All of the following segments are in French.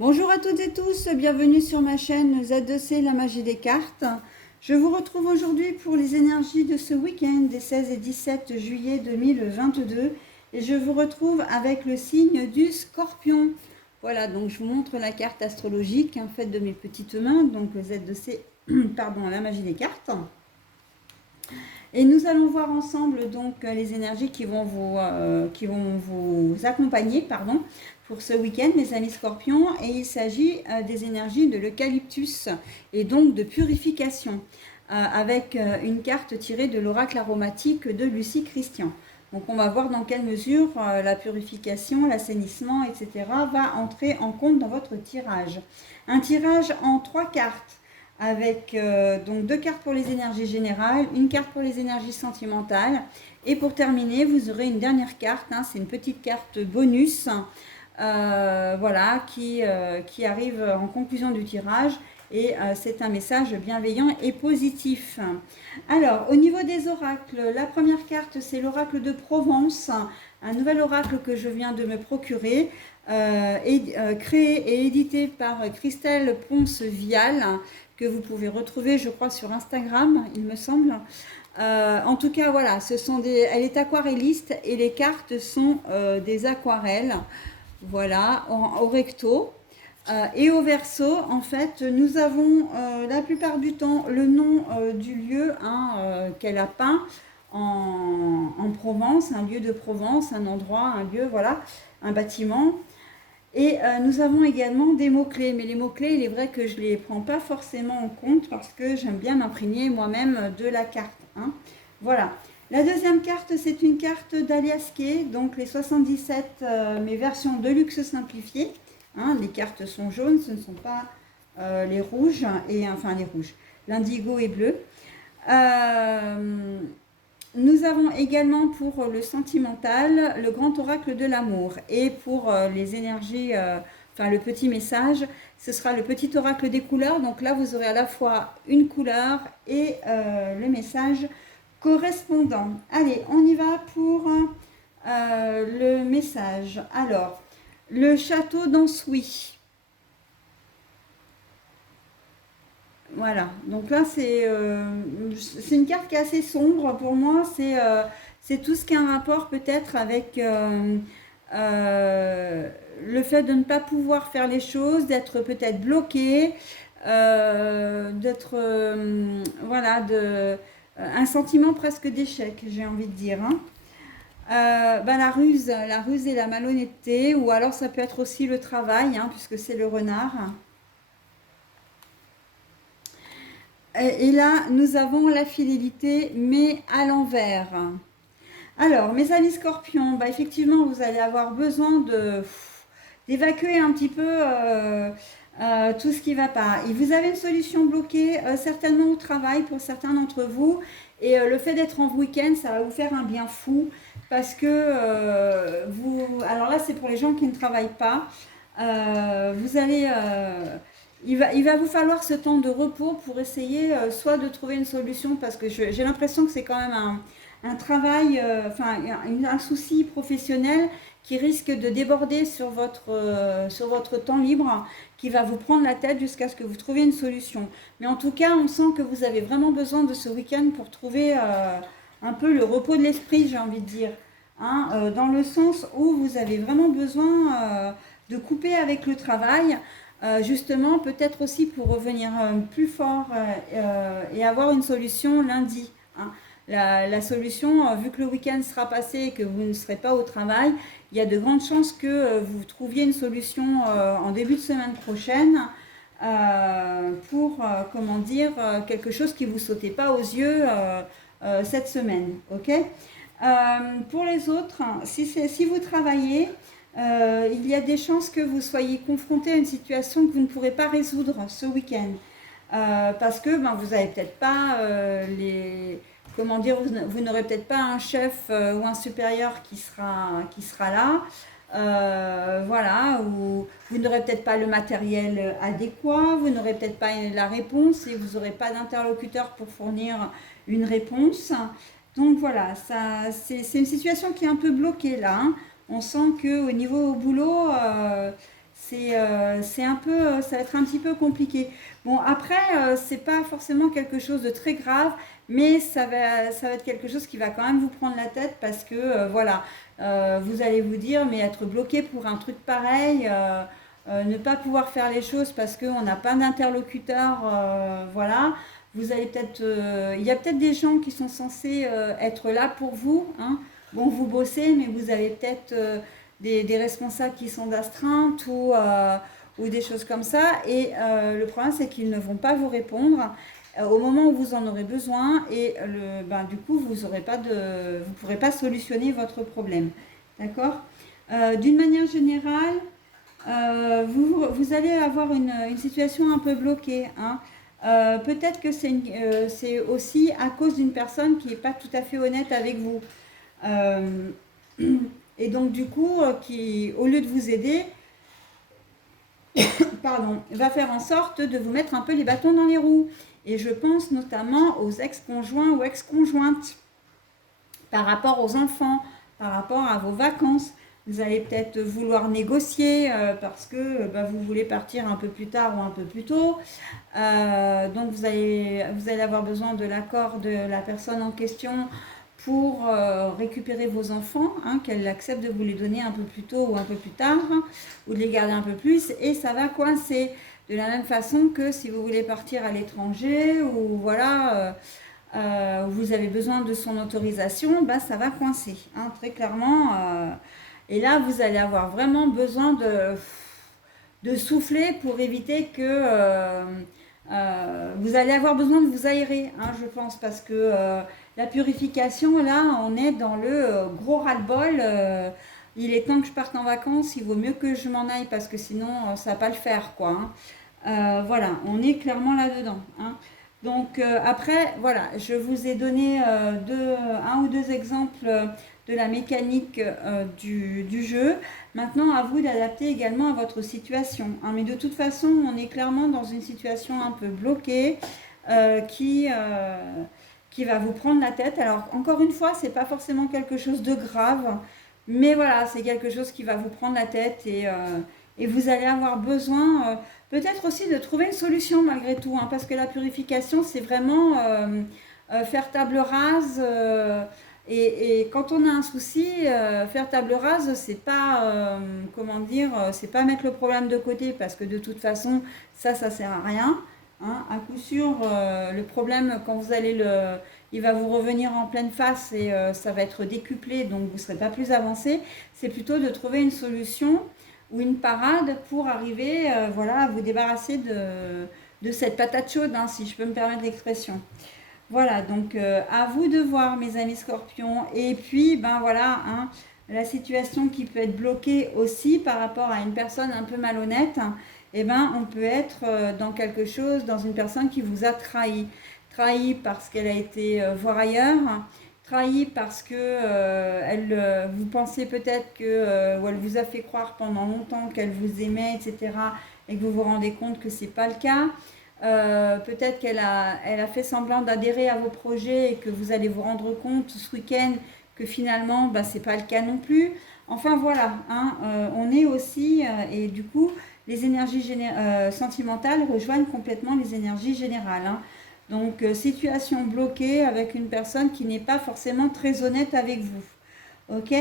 Bonjour à toutes et tous, bienvenue sur ma chaîne Z2C, la magie des cartes. Je vous retrouve aujourd'hui pour les énergies de ce week-end des 16 et 17 juillet 2022 et je vous retrouve avec le signe du Scorpion. Voilà, donc je vous montre la carte astrologique faite de mes petites mains, donc Z2C, pardon, la magie des cartes. Et nous allons voir ensemble donc les énergies qui vont vous accompagner, pour ce week-end, mes amis Scorpions. Et il s'agit des énergies de l'eucalyptus et donc de purification, avec une carte tirée de l'oracle aromatique de Lucie Christian. Donc on va voir dans quelle mesure la purification, l'assainissement, etc. va entrer en compte dans votre tirage. Un tirage en 3 cartes, avec donc 2 cartes pour les énergies générales, une carte pour les énergies sentimentales, et pour terminer vous aurez une dernière carte, c'est une petite carte bonus, voilà, qui arrive en conclusion du tirage, et c'est un message bienveillant et positif. Alors au niveau des oracles, la première carte c'est l'oracle de Provence, un nouvel oracle que je viens de me procurer, créé et édité par Christelle Ponce-Vial, que vous pouvez retrouver, je crois, sur Instagram, il me semble. En tout cas, voilà, elle est aquarelliste et les cartes sont des aquarelles, voilà, au recto. Et au verso, en fait, nous avons la plupart du temps le nom du lieu qu'elle a peint en Provence, un lieu de Provence, un endroit, un lieu, voilà, un bâtiment. Et nous avons également des mots-clés, mais les mots-clés, il est vrai que je ne les prends pas forcément en compte parce que j'aime bien m'imprégner moi-même de la carte. Voilà. La deuxième carte, c'est une carte d'Alias Kay, donc les 77, mes versions de luxe simplifiées. Les cartes sont jaunes, ce ne sont pas les rouges, enfin les rouges, l'indigo et bleu. Nous avons également pour le sentimental le grand oracle de l'amour, et pour les énergies, le petit message, ce sera le petit oracle des couleurs. Donc là vous aurez à la fois une couleur et le message correspondant. Allez, on y va pour le message. Alors, le château d'Ansoui. Voilà, donc là c'est une carte qui est assez sombre pour moi, c'est tout ce qui a un rapport peut-être avec le fait de ne pas pouvoir faire les choses, d'être peut-être bloqué, d'être, voilà, un sentiment presque d'échec, j'ai envie de dire. La ruse et la malhonnêteté, ou alors ça peut être aussi le travail, puisque c'est le renard. Et là, nous avons la fidélité, mais à l'envers. Alors, mes amis Scorpions, effectivement, vous allez avoir besoin d'évacuer un petit peu tout ce qui ne va pas. Et vous avez une solution bloquée, certainement au travail pour certains d'entre vous. Et le fait d'être en week-end, ça va vous faire un bien fou. Parce que alors là, c'est pour les gens qui ne travaillent pas. Vous allez... il va vous falloir ce temps de repos pour essayer soit de trouver une solution, parce que j'ai l'impression que c'est quand même un travail, un souci professionnel qui risque de déborder sur votre temps libre, qui va vous prendre la tête jusqu'à ce que vous trouviez une solution. Mais en tout cas, on sent que vous avez vraiment besoin de ce week-end pour trouver un peu le repos de l'esprit, j'ai envie de dire. Dans le sens où vous avez vraiment besoin de couper avec le travail, justement, peut-être aussi pour revenir plus fort et avoir une solution lundi. La solution, vu que le week-end sera passé et que vous ne serez pas au travail, il y a de grandes chances que vous trouviez une solution en début de semaine prochaine pour, quelque chose qui ne vous sautait pas aux yeux cette semaine. Ok. Pour les autres, si vous travaillez, il y a des chances que vous soyez confronté à une situation que vous ne pourrez pas résoudre ce week-end. Parce que vous n'avez peut-être pas vous n'aurez peut-être pas un chef ou un supérieur qui sera là. Voilà, ou vous n'aurez peut-être pas le matériel adéquat, vous n'aurez peut-être pas la réponse et vous n'aurez pas d'interlocuteur pour fournir une réponse. Donc voilà, c'est une situation qui est un peu bloquée là. On sent qu'au niveau au boulot, c'est un peu, ça va être un petit peu compliqué. Bon, après, c'est pas forcément quelque chose de très grave, mais ça va être quelque chose qui va quand même vous prendre la tête parce que, voilà, vous allez vous dire, mais être bloqué pour un truc pareil, ne pas pouvoir faire les choses parce qu'on n'a pas d'interlocuteur, voilà. Vous allez peut-être, il y a peut-être des gens qui sont censés être là pour vous, hein. Bon, vous bossez, mais vous avez peut-être des responsables qui sont d'astreinte ou des choses comme ça. Et le problème, c'est qu'ils ne vont pas vous répondre au moment où vous en aurez besoin. Et du coup, vous ne pourrez pas solutionner votre problème. D'accord. D'une manière générale, vous allez avoir une situation un peu bloquée, hein. Peut-être que c'est aussi à cause d'une personne qui n'est pas tout à fait honnête avec vous. Euh, et donc du coup, qui, au lieu de vous aider, pardon, va faire en sorte de vous mettre un peu les bâtons dans les roues. Et je pense notamment aux ex-conjoints ou ex-conjointes par rapport aux enfants, par rapport à vos vacances. Vous allez peut-être vouloir négocier parce que vous voulez partir un peu plus tard ou un peu plus tôt. Donc vous allez avoir besoin de l'accord de la personne en question pour récupérer vos enfants, hein, qu'elle accepte de vous les donner un peu plus tôt ou un peu plus tard, ou de les garder un peu plus, et ça va coincer. De la même façon que si vous voulez partir à l'étranger, ou voilà, vous avez besoin de son autorisation, ça va coincer, hein, très clairement. Et là, vous allez avoir vraiment besoin de souffler pour éviter que... vous allez avoir besoin de vous aérer, hein, je pense, parce que la purification, là, on est dans le gros ras-le-bol. Il est temps que je parte en vacances, il vaut mieux que je m'en aille parce que sinon, ça va pas le faire, quoi, hein. Voilà, on est clairement là-dedans, hein. Donc après, voilà, je vous ai donné un ou deux exemples de la mécanique du jeu. Maintenant, à vous d'adapter également à votre situation, hein. Mais de toute façon, on est clairement dans une situation un peu bloquée qui va vous prendre la tête. Alors, encore une fois, c'est pas forcément quelque chose de grave, mais voilà, c'est quelque chose qui va vous prendre la tête et vous allez avoir besoin peut-être aussi de trouver une solution malgré tout, hein, parce que la purification, c'est vraiment faire table rase. Et quand on a un souci, faire table rase, c'est pas, comment dire, c'est pas mettre le problème de côté, parce que de toute façon, ça sert à rien, hein. À coup sûr, le problème, quand vous allez il va vous revenir en pleine face et ça va être décuplé, donc vous ne serez pas plus avancé. C'est plutôt de trouver une solution ou une parade pour arriver voilà, à vous débarrasser de cette patate chaude, hein, si je peux me permettre l'expression. Voilà, donc à vous de voir, mes amis scorpions. Et puis, voilà, hein, la situation qui peut être bloquée aussi par rapport à une personne un peu malhonnête, on peut être dans quelque chose, dans une personne qui vous a trahi. Trahi parce qu'elle a été voir ailleurs, trahi parce que vous pensez peut-être que, ou elle vous a fait croire pendant longtemps qu'elle vous aimait, etc. et que vous vous rendez compte que c'est pas le cas. Peut-être elle a fait semblant d'adhérer à vos projets et que vous allez vous rendre compte ce week-end que finalement, c'est pas le cas non plus. Enfin voilà, hein, on est aussi, et du coup, les énergies sentimentales rejoignent complètement les énergies générales, hein. Donc, situation bloquée avec une personne qui n'est pas forcément très honnête avec vous. Ok?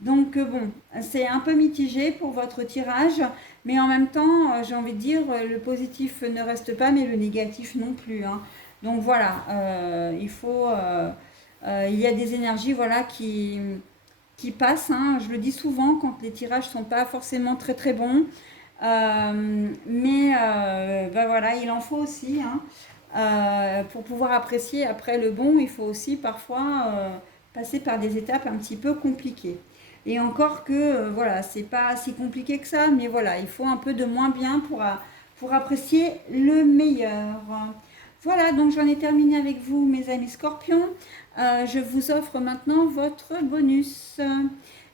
Donc, bon, c'est un peu mitigé pour votre tirage, mais en même temps, j'ai envie de dire, le positif ne reste pas, mais le négatif non plus, hein. Donc, voilà, il y a des énergies voilà, qui passent, hein. Je le dis souvent quand les tirages ne sont pas forcément très très bons. Mais voilà, il en faut aussi, hein. Pour pouvoir apprécier après le bon, il faut aussi parfois passer par des étapes un petit peu compliquées. Et encore que, voilà, c'est pas si compliqué que ça, mais voilà, il faut un peu de moins bien pour apprécier le meilleur. Voilà, donc j'en ai terminé avec vous, mes amis scorpions. Je vous offre maintenant votre bonus.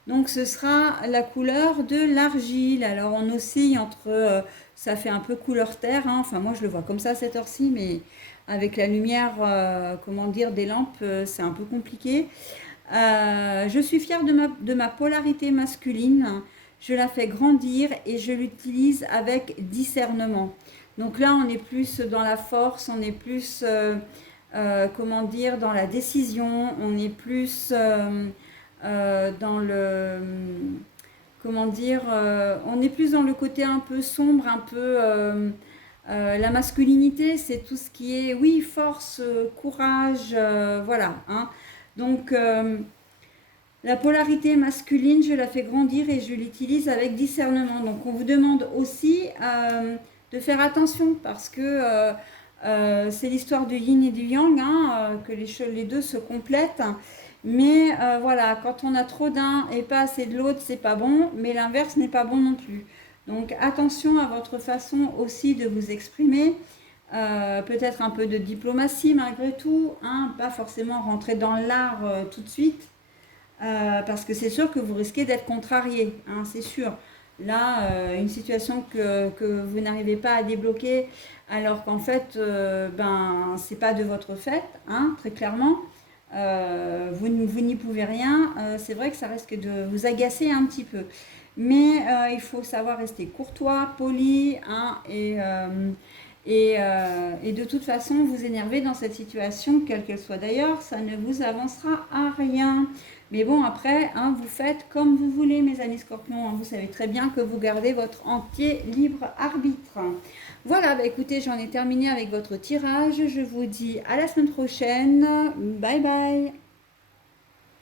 Donc ce sera la couleur de l'argile. Alors on oscille entre, ça fait un peu couleur terre, hein. Enfin moi je le vois comme ça à cette heure-ci, mais avec la lumière, comment dire, des lampes, c'est un peu compliqué. Je suis fière de ma polarité masculine. je la fais grandir et je l'utilise avec discernement. Donc là, on est plus dans la force, on est plus, comment dire, dans la décision, on est plus dans le, comment dire, on est plus dans le côté un peu sombre, un peu la masculinité, c'est tout ce qui est, oui, force, courage, voilà. Hein. Donc, la polarité masculine, je la fais grandir et je l'utilise avec discernement. Donc, on vous demande aussi de faire attention parce que c'est l'histoire du yin et du yang, hein, que les deux se complètent. Mais voilà, quand on a trop d'un et pas assez de l'autre, c'est pas bon, mais l'inverse n'est pas bon non plus. Donc attention à votre façon aussi de vous exprimer. Peut-être un peu de diplomatie malgré tout, hein, pas forcément rentrer dans l'art tout de suite, parce que c'est sûr que vous risquez d'être contrarié, hein, c'est sûr. Là, une situation que vous n'arrivez pas à débloquer, alors qu'en fait, ben, c'est pas de votre fait, hein, très clairement. Vous n'y pouvez rien. C'est vrai que ça risque de vous agacer un petit peu. Mais il faut savoir rester courtois, poli, hein, et de toute façon, vous énerver dans cette situation, quelle qu'elle soit d'ailleurs, ça ne vous avancera à rien. Mais bon, après, hein, vous faites comme vous voulez, mes amis scorpions. Hein, vous savez très bien que vous gardez votre entier libre arbitre. Voilà, bah écoutez, j'en ai terminé avec votre tirage. Je vous dis à la semaine prochaine. Bye bye.